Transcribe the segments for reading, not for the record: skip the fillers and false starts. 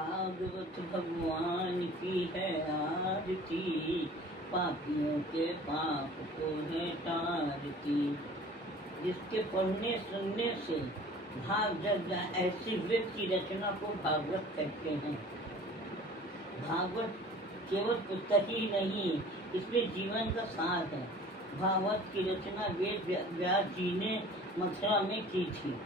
भागवत भगवान की है आरती, पापियों के पाप को है टारती। जिसके पढ़ने सुनने से भाग जग जाए, ऐसी वेद की रचना को भागवत कहते हैं। भागवत केवल पुस्तक ही नहीं, इसमें जीवन का सार है। भागवत की रचना वेद व्यास जी ने मथुरा में की थी।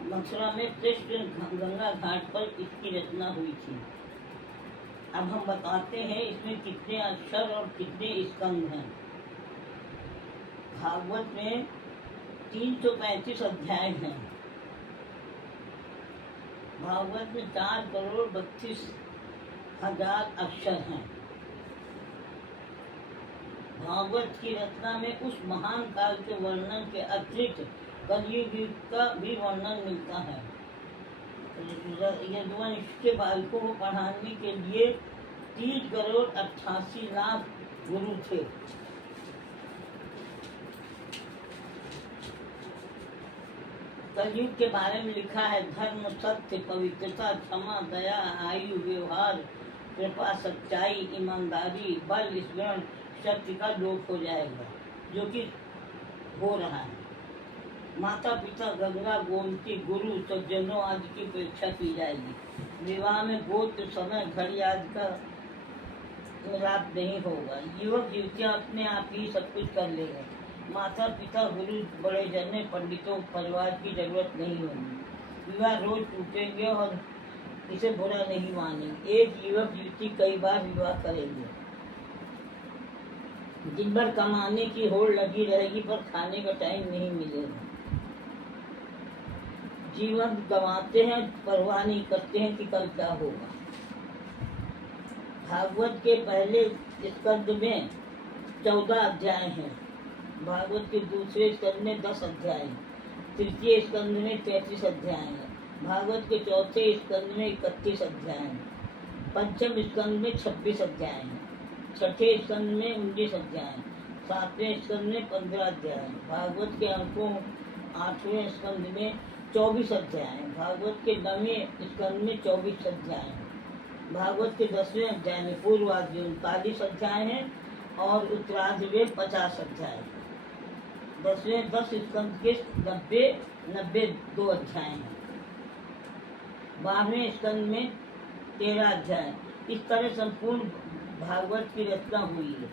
मथुरा में कृष्ण गंगा घाट पर इसकी रचना हुई थी। अब हम बताते हैं इसमें कितने अक्षर और कितने स्कंद हैं। भागवत में 335 अध्याय हैं। भागवत में 4,32,000 अक्षर हैं। भागवत की रचना में उस महान काल के वर्णन के अतिरिक्त कलयुग का भी वर्णन मिलता है। यदुवंश के बालकों को पढ़ाने के लिए 30,88,00,000 गुरु थे। कलयुग के बारे में लिखा है, धर्म, सत्य, पवित्रता, क्षमा, दया, आयु, व्यवहार, कृपा, सच्चाई, ईमानदारी, बल, स्मरण, शक्ति का लोप हो जाएगा, जो कि हो रहा है। माता पिता, गंगा, गोमती, गुरु, सज्जनों आदि की परीक्षा की जाएगी। विवाह में गोत्र, समय, घड़ी आदि का मिलाप नहीं होगा। युवक युवतियाँ अपने आप ही सब कुछ कर लेंगे। माता पिता, गुरु, बड़े जने, पंडितों, परिवार की जरूरत नहीं होगी। विवाह रोज टूटेंगे और इसे बुरा नहीं मानेंगे। एक युवक युवती कई बार विवाह करेंगे। दिन भर कमाने की होड़ लगी रहेगी, पर खाने का टाइम नहीं मिलेगा। जीवन गंवाते हैं, परवाह नहीं करते हैं कि कल क्या होगा। भागवत के पहले स्कंद में 14 अध्याय हैं। भागवत के दूसरे स्कंद में 10 अध्याय हैं। तृतीय स्कंद में 33 अध्याय हैं। भागवत के चौथे स्कंद में 31 अध्याय हैं। पंचम स्कंद में 26 अध्याय हैं। छठे स्कंद में 19 अध्याय हैं। सातवें स्कंद में 15 अध्याय हैं। भागवत के अंकों 8वें स्कंद में 24 अध्याय हैं। भागवत के 9वें स्कंद में 24 अध्याय हैं। भागवत के 10वें अध्याय में पूर्वार्ध 39 अध्याय हैं और उत्तरार्ध में 50 अध्याय हैं। 10 स्कंद के 92 अध्याय हैं। 12वें स्कंद में 13 अध्याय। इस तरह संपूर्ण भागवत की रचना हुई है।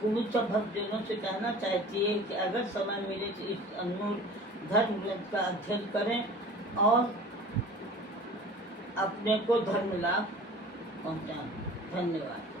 कुल सब भक्तजनों से कहना चाहती है कि अगर समय मिले तो इस अनमोल धर्म ग्रंथ का अध्ययन करें और अपने को धर्म लाभ पहुँचाएं। धन्यवाद।